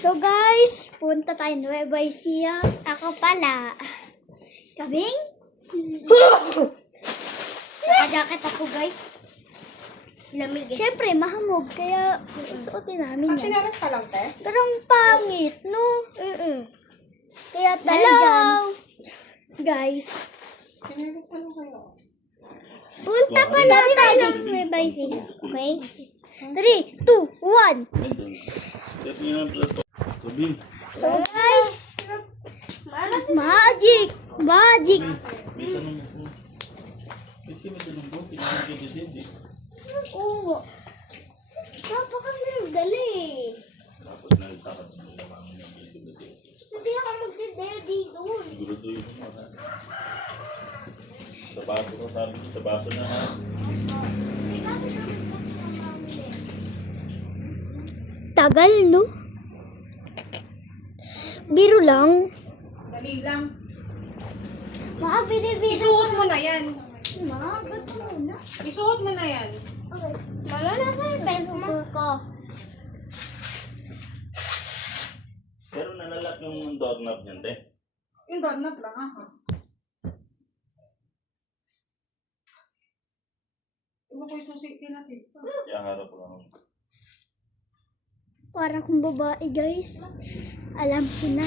So guys, punta tayo Nueva Ecija. Ako pala. Kaming? Naka-jacket ako guys. Lamig. Siyempre, mahamog. Kaya suotin namin yan. Chinelas ka lang, te? Pero ang pangit, no? Kaya dahil dyan, guys, Chinelas ka lang kayo. punta pala tayo ng Nueva Ecija. Okay? 3, 2, 1. So guys, magic! Magic! Oo. Napakahirap dali. Hindi ako magdadali doon. Sa baso ko, sabi ko, sa baso na ha. Tagal, no? Biro lang. Dali lang. Mga binibiro. Isuot mo na yan. Mga, ba't muna? Isuot mo na yan. Okay. Mga nasa yung pencil ko. Pero nalalak yung doorknob niyan, te. Yung doorknob lang, ha? Iba ko yung susi natin. Kaya harap ko lang. Para kung babae, guys. Alam ko na.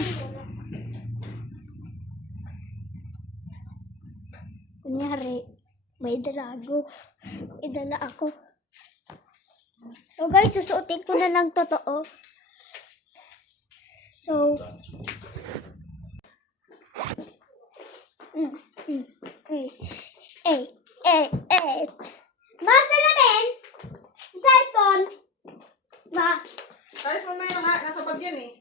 Kunyari, may dalago. Idala ako. So guys, susuotin ko na lang totoo. So, Ma, salamin! Cellphone! Ma! Kalis mo na nasa bag yan, eh.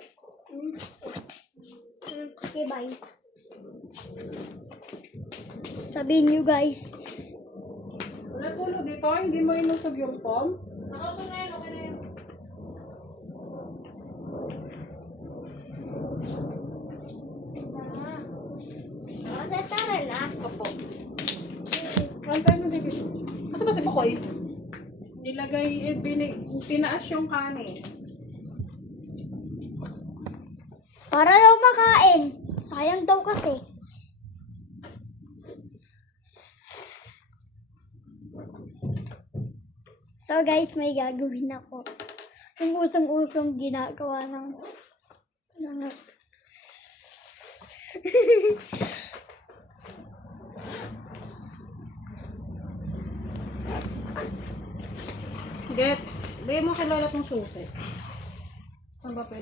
Okay, bye. Sabihin nyo guys, Wala tulog dito, hindi mo inusog yung tom. Nakausog na yan, okay na yan. tara na. Opo. Rantay mo dito. Kasi ba si Bokoy? Nilagay, tinaas yung kanin. Para daw makain. Sayang daw kasi. So guys, may gagawin ako. Yung usong-usong ginagawa ng Get, bigay mo kay Lola kong susi. Saan ba pwede?